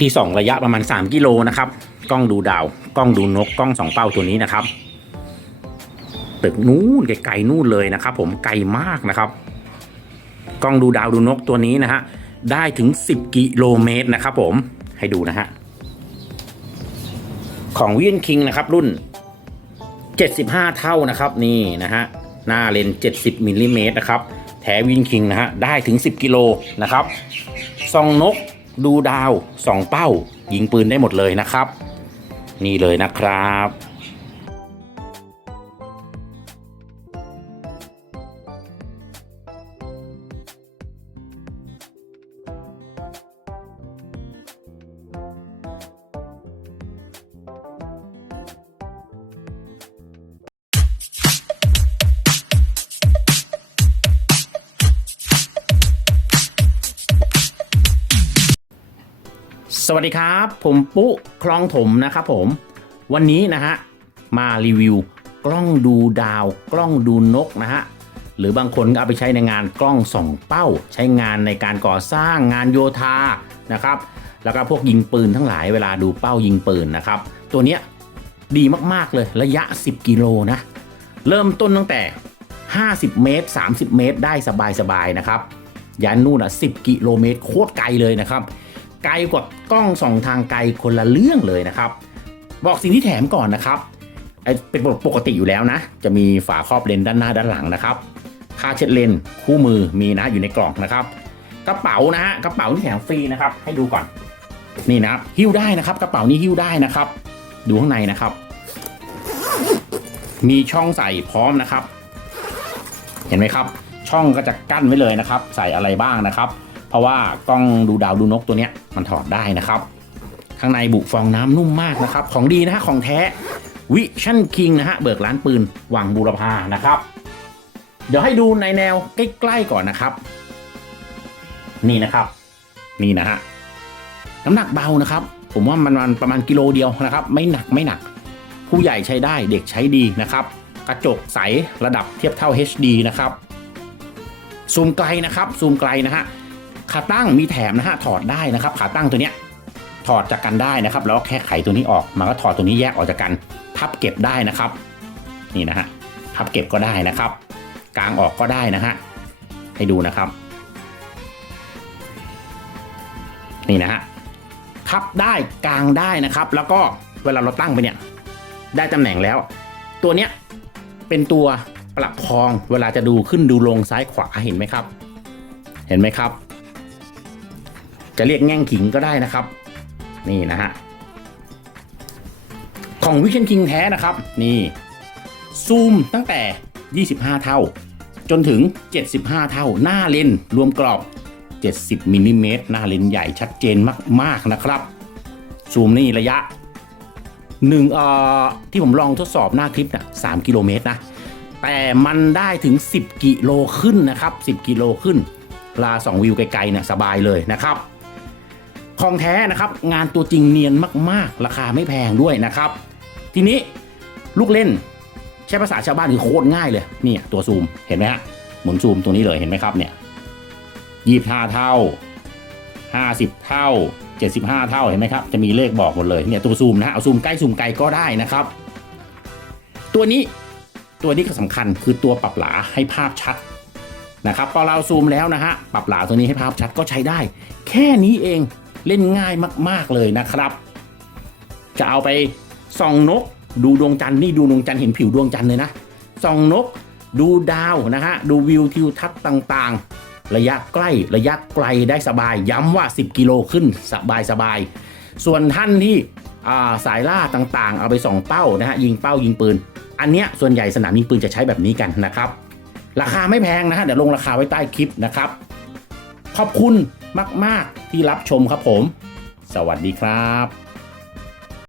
ที่ส่องระยะประมาณ 3 กิโลนะครับ กล้องดูดาว กล้องดูนก กล้องสองเป้าตัวนี้นะครับ ตึกนู้นไกลๆนู่นเลยนะครับ ผมไกลมากนะครับ กล้องดูดาวดูนกตัวนี้นะฮะได้ถึง 10 กิโลเมตรนะครับ ผมให้ดูนะฮะของวินคิงนะครับรุ่น 75 เท่านะครับนี่นะฮะหน้าเลนส์70มิลลิเมตรนะครับแท้วินคิงนะฮะได้ถึง 10 กิโลนะครับสองนก ดูดาวส่องเป้า ยิงปืนได้หมดเลยนะครับ นี่เลยนะครับ สวัสดีครับ ผมปุ๊คลองถมนะครับผม วันนี้นะฮะมารีวิวกล้องดูดาว กล้องดูนกนะฮะหรือบางคนก็เอาไปใช้ในงานกล้องส่องเป้า ใช้งานในการก่อสร้างงานโยธานะครับ แล้วก็พวกยิงปืนทั้งหลายเวลาดูเป้ายิงปืนนะครับ ตัวเนี้ยดีมากๆเลยระยะ 10 กิโลนะ เริ่มต้นตั้งแต่ 50 เมตร 30 เมตรได้สบายๆนะครับยันนู่นอะ10 กิโลเมตรโคตรไกลเลยนะครับ ไกลกว่ากล้องส่องทางไกลคนละเรื่องเลยนะครับ บอกสิ่งที่แถมก่อนนะครับไอเป็นปกติอยู่แล้วนะ จะมีฝาครอบเลนส์ด้านหน้าด้านหลังนะครับค่าเช็ดเลนคู่มือมีนะอยู่ในกล่องนะครับ กระเป๋านะฮะกระเป๋าที่แถมฟรีนะครับ ให้ดูก่อน นี่นะครับหิ้วได้นะครับ กระเป๋านี้หิ้วได้นะครับ ดูข้างในนะครับ มีช่องใส่พร้อมนะครับ เห็นไหมครับ ช่องก็จะกั้นไว้เลยนะครับ ใส่อะไรบ้างนะครับ เพราะว่ากล้องดูดาวดูนกตัวเนี้ยมันถอดได้นะครับ ข้างในบุฟองน้ำนุ่มมากนะครับ ของดีนะฮะของแท้วิชั่นคิงนะฮะเบิกร้านปืนวังบูรพานะครับ เดี๋ยวให้ดูในแนวใกล้ๆก่อนนะครับ นี่นะครับ นี่นะฮะน้ำหนักเบานะครับ ผมว่ามันมันประมาณกิโลเดียวนะครับ ไม่หนักไม่หนัก ผู้ใหญ่ใช้ได้เด็กใช้ดีนะครับ กระจกใสระดับเทียบเท่า HD นะครับซูมไกลนะครับซูมไกลนะฮะ ขาตั้งมีแถมนะฮะถอดได้นะครับ ขาตั้งตัวเนี้ยถอดจากกันได้นะครับ แล้วก็แค่ไขตัวนี้ออกมันก็ถอดตัวนี้แยกออกจากกันพับเก็บได้นะครับ นี่นะฮะพับเก็บก็ได้นะครับกางออกก็ได้นะฮะให้ดูนะครับ นี่นะฮะพับได้กางได้นะครับ แล้วก็เวลาเราตั้งไปเนี่ย ได้ตำแหน่งแล้ว ตัวเนี้ยเป็นตัวปรับคองเวลาจะดูขึ้นดูลงซ้ายขวาเห็นไหมครับ เห็นไหมครับ จะเรียกแง่งขิงก็ได้นะครับ นี่นะฮะของวิชันคิงแท้นะครับ นี่ ซูมตั้งแต่ 25 เท่า จนถึง 75 เท่า หน้าเลนรวมกรอบ 70มิลลิเมตรหน้าเลนใหญ่ชัดเจนมาก ๆ นะครับ ซูมนี่ระยะหนึ่งเอ่อที่ผมลองทดสอบหน้าคลิปนะ3กิโลเมตรนะ แต่มันได้ถึง 10 กิโลขึ้นนะครับ 10 กิโลขึ้นลาสองวิวไกลๆเนี่ยสบายเลยนะครับ ของแท้นะครับงานตัวจริงเนียนมากๆ ราคาไม่แพงด้วยนะครับ ทีนี้ลูกเล่นใช้ภาษาชาวบ้านคือโคตรง่ายเลยนี่ตัวซูมเห็นไหมฮะหมุนซูมตัวนี้เลยเห็นไหมครับเนี่ยยี่ห้าเท่าห้าสิบเท่าเจ็ดสิบห้าเท่าเห็นไหมครับจะมีเลขบอกหมดเลยเนี่ยตัวซูมนะฮะเอาซูมใกล้ซูมไกลก็ได้นะครับ ตัวนี้ตัวนี้ก็สำคัญคือตัวปรับหลาให้ภาพชัดนะครับพอเราซูมแล้วนะฮะปรับหลาตัวนี้ให้ภาพชัดก็ใช้ได้ แค่นี้เอง เล่นง่ายมาก ๆเลยนะครับ จะเอาไปส่องนก ดูดวงจันทร์นี่ดูดวงจันทร์เห็นผิวดวงจันทร์เลยนะส่องนก ดูดาวนะฮะดูวิวทิวทัศน์ต่างๆ ระยะใกล้ระยะไกลได้สบาย ย้ำว่า 10 กิโลขึ้นสบายสบายๆส่วนท่านที่อ่าสายล่าต่างๆ เอาไปส่องเป้านะฮะยิงเป้ายิงปืน อันเนี้ยส่วนใหญ่สนามยิงปืนจะใช้แบบนี้กันนะครับ ราคาไม่แพงนะฮะเดี๋ยวลงราคาไว้ใต้คลิปนะครับ ขอบคุณ มาก ๆ ที่รับชมครับผม สวัสดีครับ